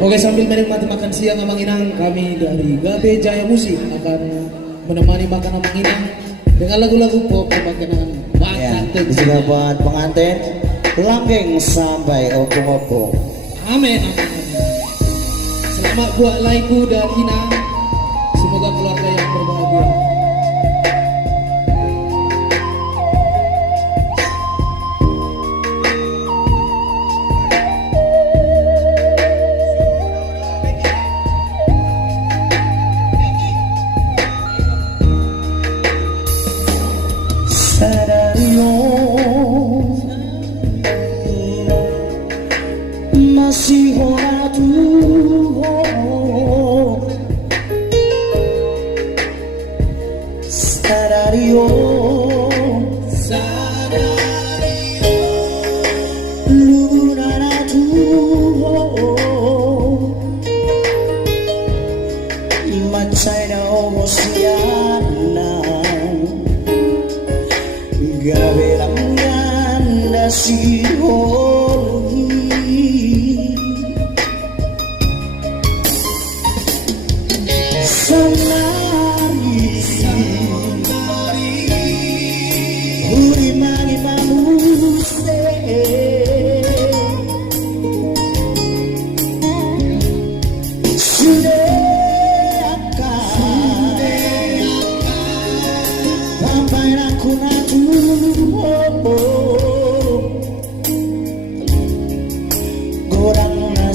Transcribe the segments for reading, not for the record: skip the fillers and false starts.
Oke, sambil menikmati makan siang Amang Inang, kami dari Gabe Jaya Musik akan menemani makan Amang Inang dengan lagu-lagu pop berbagian pengantin. Di sini buat pengantin langgeng sampai opung-opung. Amin, amin, amin. Selamat buat Laiku dan Inang. Semoga keluarga yang berbahagia. Masih horatu Sadario Lunaratu Imacaina omosiana Gabelangan nasihori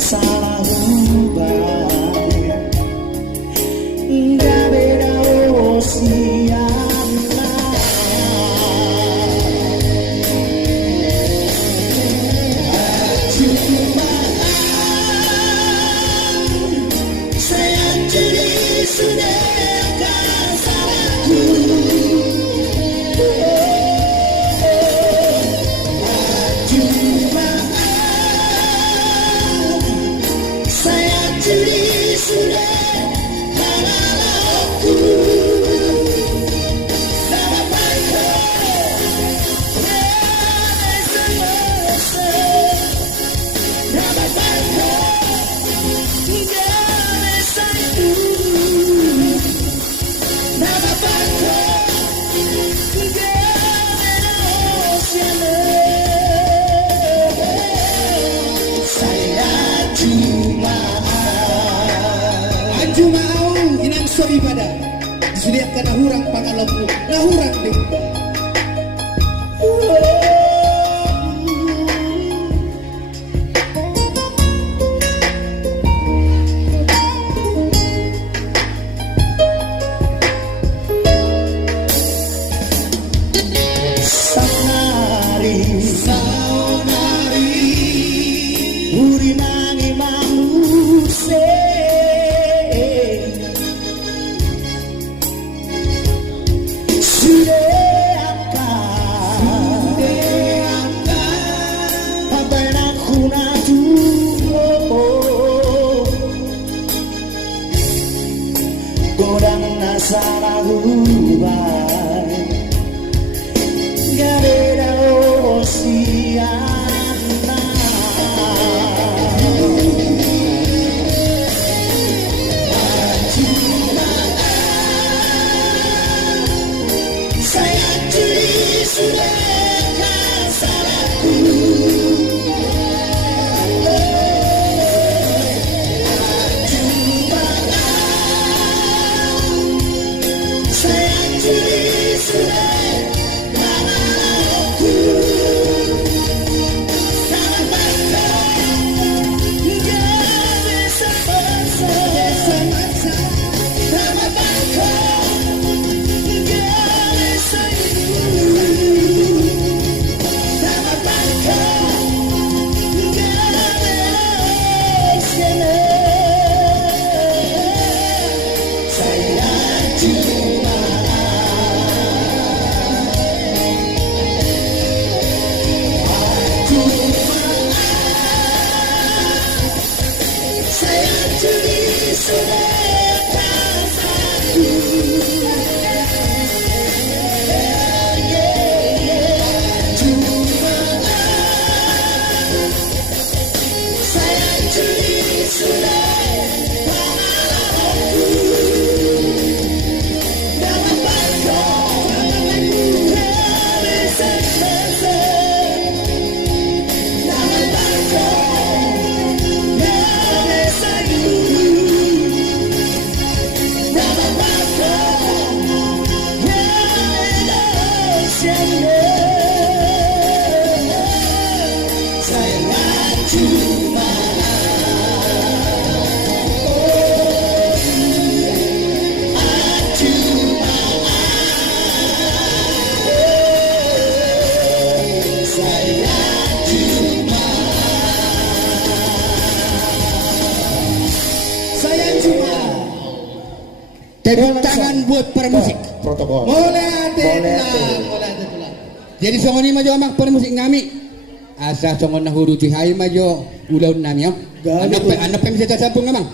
salah ubah nggak beda usiana cuma saya jadi sudah salahku ibadah disediakan nahurang pangalembu nahurang dengba saunari urinangi mamuse godang salah ubah gak beda usiana saya jadi sudah salahku Sudah Tepuk tangan buat para musik. Protokol. Mulai ate Boleh, tulang, ate. mulai ate tulang. Jadi songo ni majo amak para musik ngami. Asa songo na huru ti hay majo ulaw nami. Gabi, Ano pa bisa sasampung ngamang?